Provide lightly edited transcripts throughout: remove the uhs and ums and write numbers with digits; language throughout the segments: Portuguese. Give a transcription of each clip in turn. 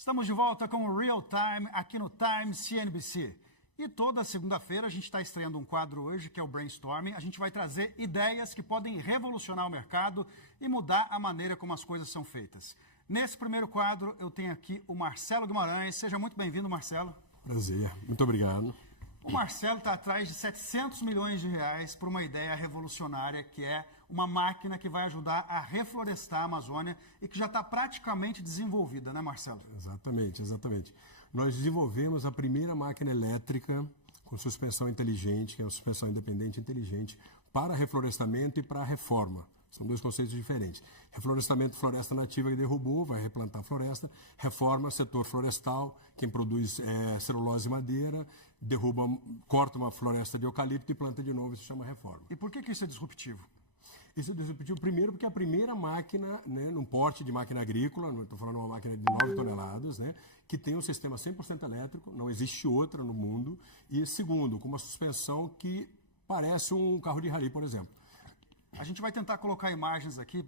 Estamos de volta com o Real Time aqui no Times CNBC. E toda segunda-feira a gente está estreando um quadro hoje, que é o Brainstorming. A gente vai trazer ideias que podem revolucionar o mercado e mudar a maneira como as coisas são feitas. Nesse primeiro quadro, eu tenho aqui o Marcelo Guimarães. Seja muito bem-vindo, Marcelo. Prazer, muito obrigado. O Marcelo está atrás de 700 milhões de reais por uma ideia revolucionária, que é uma máquina que vai ajudar a reflorestar a Amazônia e que já está praticamente desenvolvida, né, Marcelo? Exatamente, exatamente. Nós desenvolvemos a primeira máquina elétrica com suspensão inteligente, que é uma suspensão independente inteligente, para reflorestamento e para reforma. São dois conceitos diferentes. Reflorestamento, floresta nativa que derrubou, vai replantar a floresta. Reforma, setor florestal, quem produz celulose e madeira, derruba, corta uma floresta de eucalipto e planta de novo, isso se chama reforma. E por que isso é disruptivo? Isso é disruptivo, primeiro, porque é a primeira máquina, né, num porte de máquina agrícola, estou falando de uma máquina de 9 toneladas, né, que tem um sistema 100% elétrico, não existe outra no mundo. E segundo, com uma suspensão que parece um carro de rally, por exemplo. A gente vai tentar colocar imagens aqui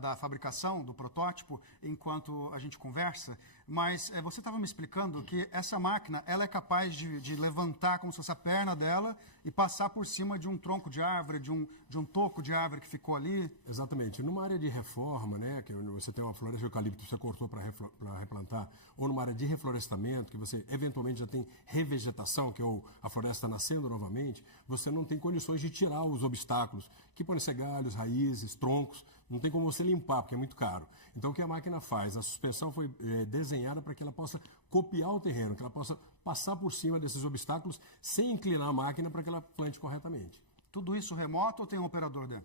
da fabricação, do protótipo, enquanto a gente conversa, mas você estava me explicando que essa máquina ela é capaz de levantar como se fosse a perna dela e passar por cima de um tronco de árvore, de um toco de árvore que ficou ali. Exatamente. Numa área de reforma, né, que você tem uma floresta de eucalipto que você cortou para replantar, ou numa área de reflorestamento, que você eventualmente já tem revegetação, que é a floresta nascendo novamente, você não tem condições de tirar os obstáculos, que podem ser galhos, raízes, troncos, não tem como você limpar, porque é muito caro. Então, o que a máquina faz? A suspensão foi desenhada para que ela possa copiar o terreno, que ela possa passar por cima desses obstáculos sem inclinar a máquina para que ela plante corretamente. Tudo isso remoto ou tem um operador dentro?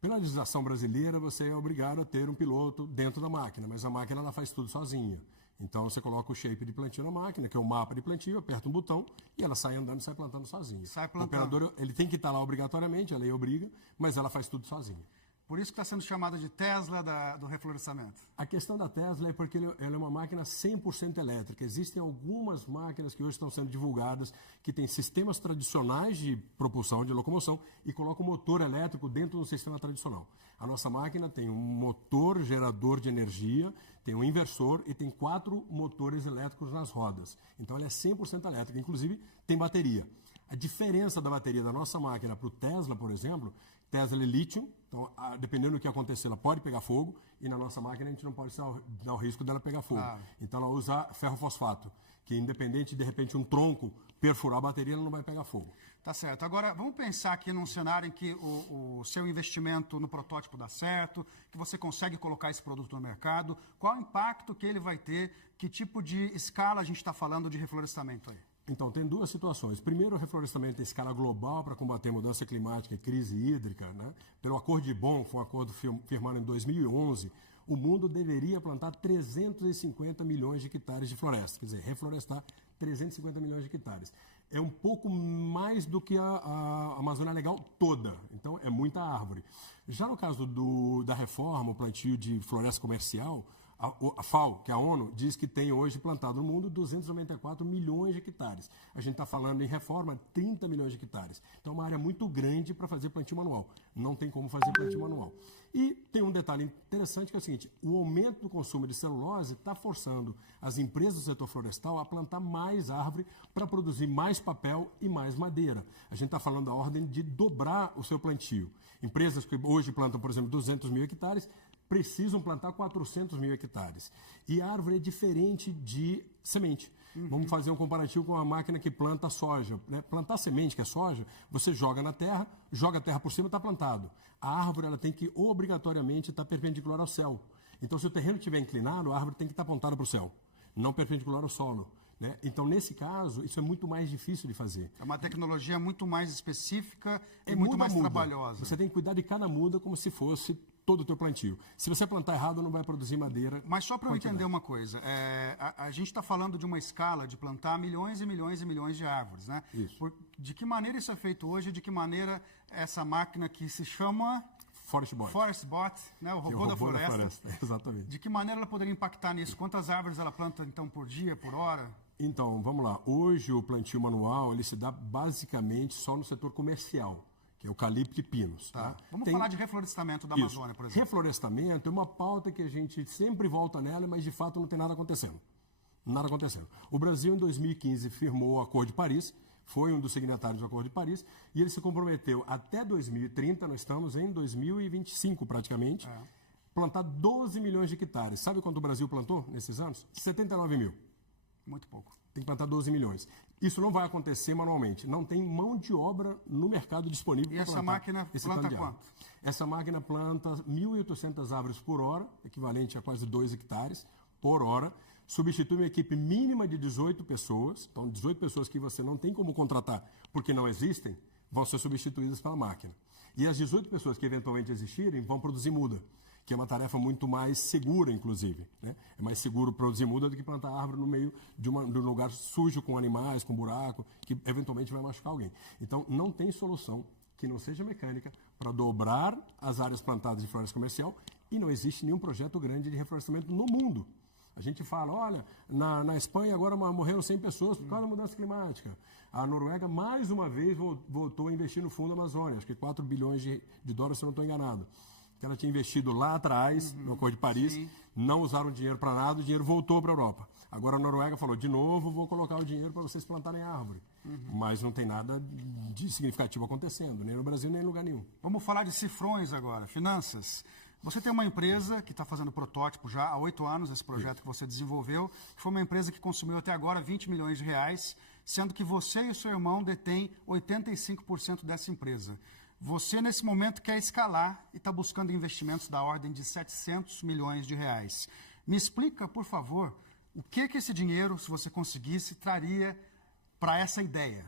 Pela legislação brasileira, você é obrigado a ter um piloto dentro da máquina, mas a máquina ela faz tudo sozinha. Então, você coloca o shape de plantio na máquina, que é o mapa de plantio, aperta um botão e ela sai andando e sai plantando sozinha. Sai plantando. O operador ele tem que estar lá obrigatoriamente, a lei obriga, mas ela faz tudo sozinha. Por isso que está sendo chamada de Tesla do reflorestamento. A questão da Tesla é porque ela é uma máquina 100% elétrica. Existem algumas máquinas que hoje estão sendo divulgadas que têm sistemas tradicionais de propulsão, de locomoção, e colocam motor elétrico dentro do sistema tradicional. A nossa máquina tem um motor gerador de energia, tem um inversor e tem 4 motores elétricos nas rodas. Então, ela é 100% elétrica. Inclusive, tem bateria. A diferença da bateria da nossa máquina para o Tesla, por exemplo, Tesla é lítio, então, dependendo do que acontecer, ela pode pegar fogo, e na nossa máquina a gente não pode dar o risco dela pegar fogo. Então, ela usa ferro-fosfato, que independente de repente um tronco perfurar a bateria, ela não vai pegar fogo. Tá certo. Agora, vamos pensar aqui num cenário em que o seu investimento no protótipo dá certo, que você consegue colocar esse produto no mercado. Qual o impacto que ele vai ter? Que tipo de escala a gente está falando de reflorestamento aí? Então, tem duas situações. Primeiro, o reflorestamento em escala global para combater a mudança climática e crise hídrica, né? Pelo Acordo de Bonn, foi um acordo firmado em 2011, o mundo deveria plantar 350 milhões de hectares de floresta, quer dizer, reflorestar 350 milhões de hectares. É um pouco mais do que a Amazônia Legal toda, então é muita árvore. Já no caso da reforma, o plantio de floresta comercial, a FAO, que é a ONU, diz que tem hoje plantado no mundo 294 milhões de hectares. A gente está falando em reforma 30 milhões de hectares. Então, é uma área muito grande para fazer plantio manual. Não tem como fazer plantio manual. E tem um detalhe interessante que é o seguinte, o aumento do consumo de celulose está forçando as empresas do setor florestal a plantar mais árvore para produzir mais papel e mais madeira. A gente está falando da ordem de dobrar o seu plantio. Empresas que hoje plantam, por exemplo, 200 mil hectares, precisam plantar 400 mil hectares. E a árvore é diferente de semente. Vamos fazer um comparativo com a máquina que planta soja. Né? Plantar semente, que é soja, você joga na terra, joga a terra por cima, está plantado. A árvore ela tem que obrigatoriamente estar perpendicular ao céu. Então, se o terreno estiver inclinado, a árvore tem que estar apontada para o céu, não perpendicular ao solo. Né? Então, nesse caso, isso é muito mais difícil de fazer. É uma tecnologia muito mais específica e muito mais trabalhosa. Você tem que cuidar de cada muda como se fosse todo o teu plantio. Se você plantar errado, não vai produzir madeira. Mas só para eu entender uma coisa, a gente está falando de uma escala de plantar milhões e milhões e milhões de árvores, né? Isso. De que maneira isso é feito hoje? De que maneira essa máquina que se chama ForestBot, né? O robô da floresta. Exatamente. De que maneira ela poderia impactar nisso? Quantas árvores ela planta então por dia, por hora? Então, vamos lá. Hoje o plantio manual ele se dá basicamente só no setor comercial, que que é eucalipto e pinos. Tá. Tá? Vamos falar de reflorestamento da Amazônia, por exemplo. Reflorestamento é uma pauta que a gente sempre volta nela, mas de fato não tem nada acontecendo. Nada acontecendo. O Brasil, em 2015, firmou o Acordo de Paris, foi um dos signatários do Acordo de Paris, e ele se comprometeu até 2030, nós estamos em 2025 praticamente, plantar 12 milhões de hectares. Sabe quanto o Brasil plantou nesses anos? 79 mil. Muito pouco. Tem que plantar 12 milhões. Isso não vai acontecer manualmente. Não tem mão de obra no mercado disponível para plantar. E essa máquina planta quanto? Essa máquina planta 1.800 árvores por hora, equivalente a quase 2 hectares por hora. Substitui uma equipe mínima de 18 pessoas. Então, 18 pessoas que você não tem como contratar porque não existem, vão ser substituídas pela máquina. E as 18 pessoas que eventualmente existirem vão produzir muda, que é uma tarefa muito mais segura, inclusive. Né? É mais seguro produzir muda do que plantar árvore no meio de um lugar sujo, com animais, com buraco, que eventualmente vai machucar alguém. Então, não tem solução que não seja mecânica para dobrar as áreas plantadas de floresta comercial, e não existe nenhum projeto grande de reflorestamento no mundo. A gente fala, olha, na Espanha agora morreram 100 pessoas por causa da mudança climática. A Noruega, mais uma vez, voltou a investir no Fundo Amazônia, acho que 4 bilhões de dólares, se eu não estou enganado. Que ela tinha investido lá atrás, no Acordo de Paris, não usaram dinheiro para nada, o dinheiro voltou para a Europa. Agora a Noruega falou, de novo, vou colocar o dinheiro para vocês plantarem árvore. Mas não tem nada de significativo acontecendo, nem no Brasil, nem em lugar nenhum. Vamos falar de cifrões agora, finanças. Você tem uma empresa que está fazendo protótipo já há 8 anos, esse projeto que você desenvolveu, que foi uma empresa que consumiu até agora 20 milhões de reais, sendo que você e o seu irmão detêm 85% dessa empresa. Você, nesse momento, quer escalar e está buscando investimentos da ordem de 700 milhões de reais. Me explica, por favor, o que esse dinheiro, se você conseguisse, traria para essa ideia?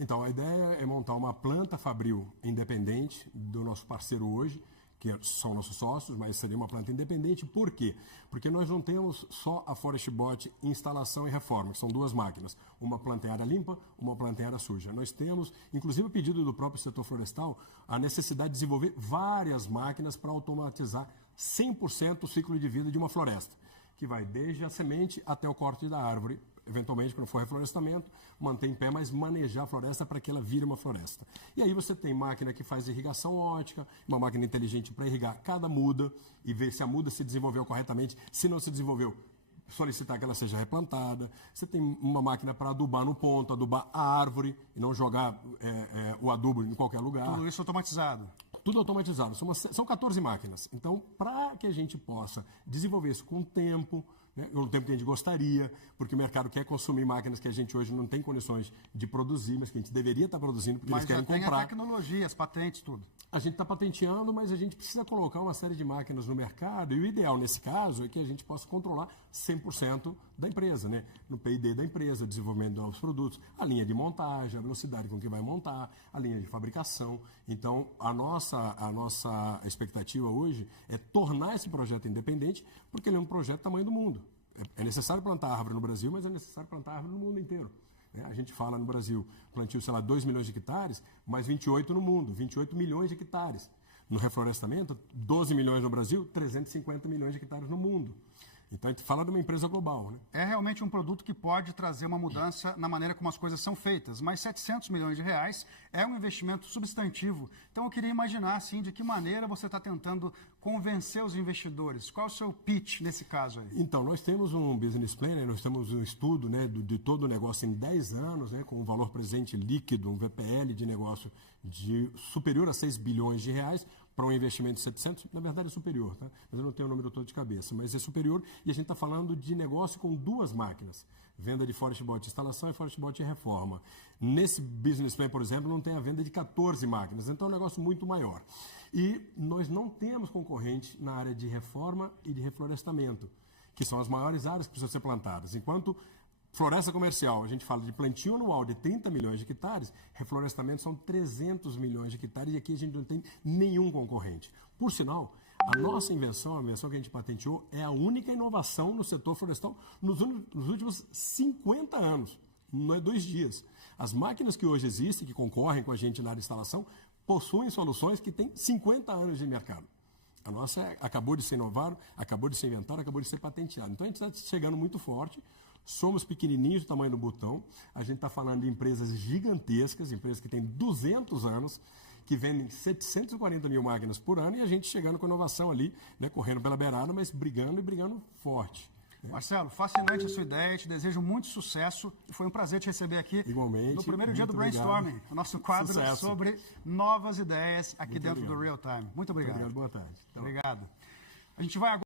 Então, a ideia é montar uma planta fabril independente do nosso parceiro hoje, que são nossos sócios, mas seria uma planta independente. Por quê? Porque nós não temos só a ForestBot instalação e reforma, que são 2 máquinas. Uma planta em área limpa, uma planta em área suja. Nós temos, inclusive, o pedido do próprio setor florestal, a necessidade de desenvolver várias máquinas para automatizar 100% o ciclo de vida de uma floresta, que vai desde a semente até o corte da árvore, eventualmente, quando for reflorestamento, manter em pé, mas manejar a floresta para que ela vire uma floresta. E aí você tem máquina que faz irrigação ótica, uma máquina inteligente para irrigar cada muda e ver se a muda se desenvolveu corretamente. Se não se desenvolveu, solicitar que ela seja replantada. Você tem uma máquina para adubar no ponto, adubar a árvore e não jogar o adubo em qualquer lugar. Tudo isso automatizado. Tudo automatizado. São 14 máquinas. Então, para que a gente possa desenvolver isso com o tempo, né, o tempo que a gente gostaria, porque o mercado quer consumir máquinas que a gente hoje não tem condições de produzir, mas que a gente deveria estar produzindo, porque eles querem comprar. Mas já tem a tecnologia, as patentes, tudo. A gente está patenteando, mas a gente precisa colocar uma série de máquinas no mercado, e o ideal nesse caso é que a gente possa controlar 100% da empresa, né? No P&D da empresa, desenvolvimento de novos produtos, a linha de montagem, a velocidade com que vai montar, a linha de fabricação. Então, a nossa expectativa hoje é tornar esse projeto independente, porque ele é um projeto do tamanho do mundo. É necessário plantar árvore no Brasil, mas é necessário plantar árvore no mundo inteiro. A gente fala no Brasil, plantio, 2 milhões de hectares, mais 28 no mundo, 28 milhões de hectares. No reflorestamento, 12 milhões no Brasil, 350 milhões de hectares no mundo. Então, a gente fala de uma empresa global. Né? É realmente um produto que pode trazer uma mudança na maneira como as coisas são feitas, mas 700 milhões de reais é um investimento substantivo. Então, eu queria imaginar, assim, de que maneira você está tentando convencer os investidores. Qual é o seu pitch nesse caso aí? Então, nós temos um business plan, nós temos um estudo, né, de todo o negócio em 10 anos, né, com um valor presente líquido, um VPL de negócio superior a 6 bilhões de reais, para um investimento de 700, na verdade é superior, tá? Mas eu não tenho o número todo de cabeça, mas é superior, e a gente está falando de negócio com 2 máquinas, venda de ForestBot instalação e ForestBot reforma. Nesse business plan, por exemplo, não tem a venda de 14 máquinas, então é um negócio muito maior. E nós não temos concorrente na área de reforma e de reflorestamento, que são as maiores áreas que precisam ser plantadas. Enquanto floresta comercial, a gente fala de plantio anual de 30 milhões de hectares, reflorestamento são 300 milhões de hectares, e aqui a gente não tem nenhum concorrente. Por sinal, a nossa invenção, a invenção que a gente patenteou, é a única inovação no setor florestal nos últimos 50 anos, não é 2 dias. As máquinas que hoje existem, que concorrem com a gente na área de instalação, possuem soluções que têm 50 anos de mercado. A nossa acabou de ser inovada, acabou de ser inventada, acabou de ser patenteada. Então, a gente está chegando muito forte. Somos pequenininhos do tamanho do botão, a gente está falando de empresas gigantescas, empresas que têm 200 anos, que vendem 740 mil máquinas por ano, e a gente chegando com inovação ali, né, correndo pela beirada, mas brigando e brigando forte. Marcelo, fascinante a sua ideia, te desejo muito sucesso. Foi um prazer te receber aqui. Igualmente. No primeiro dia do muito Brainstorming, obrigado. o nosso quadro Sucesso. sobre novas ideias aqui Muito dentro do obrigado. Real Time. Muito obrigado. Muito obrigado, boa tarde. Obrigado. A gente vai agora.